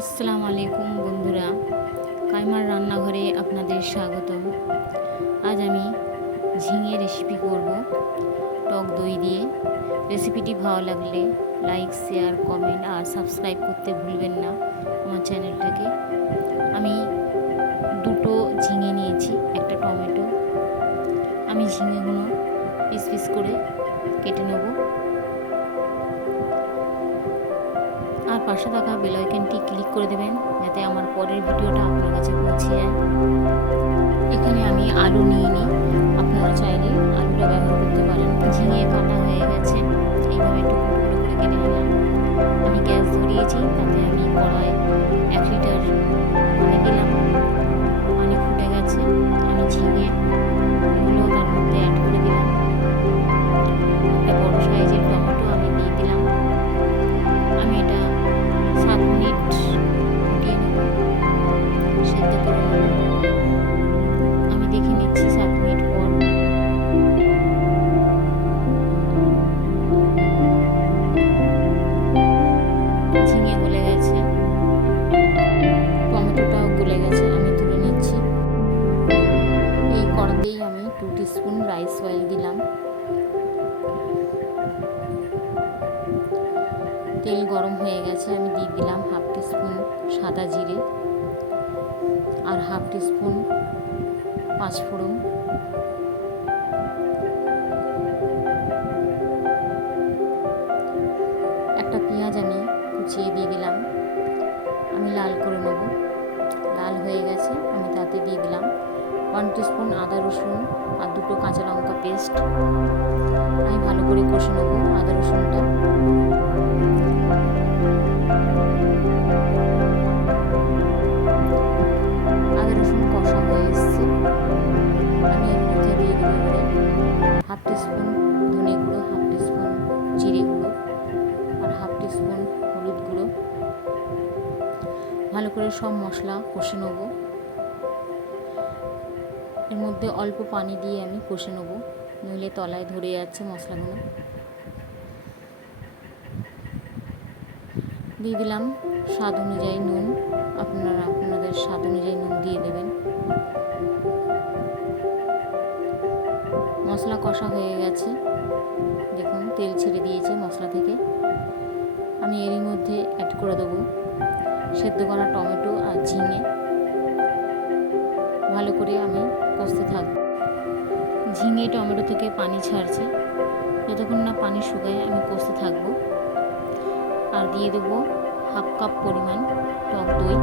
আসসালামু আলাইকুম বন্ধুরা, কাইমার রান্নাঘরে আপনাদের স্বাগত। আজ আমি ঝিঙে রেসিপি করব টক দই দিয়ে। রেসিপিটি ভালো লাগলে লাইক, শেয়ার, কমেন্ট আর সাবস্ক্রাইব করতে ভুলবেন না আমার চ্যানেলটাকে। আমি দুটো ঝিঙে নিয়েছি, একটা টমেটো। আমি ঝিঙেগুলো পিস পিস করে কেটে নেব। আর পাশে থাকা বেল আইকনটি ক্লিক করে দেবেন যাতে আমার পরের ভিডিওটা আপনার কাছে পৌঁছে যায়। এখানে আমি আলু নিয়ে নিই, আপনারা চাইলে আলুটা ব্যবহার করতে পারেন। ঝিঙে কাটা হয়ে গেছে, এইভাবে একটু টুকরো করে কেটে নিলাম। আমি গ্যাস ধরিয়েছি, তাতে আমি কড়ায় 1 লিটার পানি দিলাম। পানি ফুটে গেছে, আমি ঝিঙেগুলো তার মধ্যে অ্যাড করে দিলাম। একটা বড় সাইজের টমেটো আমি দিয়ে দিলাম। আমি এটা 7 মিনিট ফুটিয়ে নেব, সেদ্ধ করে নেব। আমি দেখে নিচ্ছি 7 মিনিট পর। ঝিঙে গলে গেছে, টমেটোটাও গলে গেছে, আমি তুলে নিচ্ছি। এই কড়াতেই আমি 2 টিস্পুন রাইস অয়েল দিলাম। তেল গরম হয়ে গেছে, আমি দিয়ে দিলাম 1/2 টিস্পুন সাদা জিরে আর 1/2 টিস্পুন পাঁচফোড়ন। একটা পেঁয়াজ আমি কুচিয়ে দিয়ে দিলাম। আমি লাল করে নেব। লাল হয়ে গেছে, আমি তাতে দিয়ে দিলাম 1 টিস্পুন আদা রসুন আর 2টো কাঁচা লঙ্কা পেস্ট। আমি ভালো করে কষে নেব আদা রসুনটা। আদা রসুন কষা হয়ে এসছে, আমি এর মধ্যে দিয়ে দেবো এবারে 1/2 টিস্পুন ধনে গুঁড়ো, 1/2 টিস্পুন জিরে গুঁড়ো আর 1/2 টিস্পুন হলুদ গুঁড়ো। ভালো করে সব মশলা কষে নেব। এর মধ্যে অল্প পানি দিয়ে আমি কষে নেব, নইলে তলায় ধরে যাচ্ছে মশলাগুলো। দিয়ে দিলাম স্বাদ অনুযায়ী নুন। আপনারা আপনাদের স্বাদ অনুযায়ী নুন দিয়ে দেবেন। মশলা কষা হয়ে গেছে, দেখুন তেল ছেড়ে দিয়েছে মশলা থেকে। আমি এরই মধ্যে অ্যাড করে দেবো সেদ্ধ করা টমেটো আর ঝিঙে। ভালো করে আমি কষতে থাকবো। ঝিঙে টমেটো থেকে পানি ছাড়ছে, যতক্ষণ না পানি শুকায় আমি কষতে থাকবো। আর দিয়ে দেবো 1/2 কাপ পরিমাণ টক দই।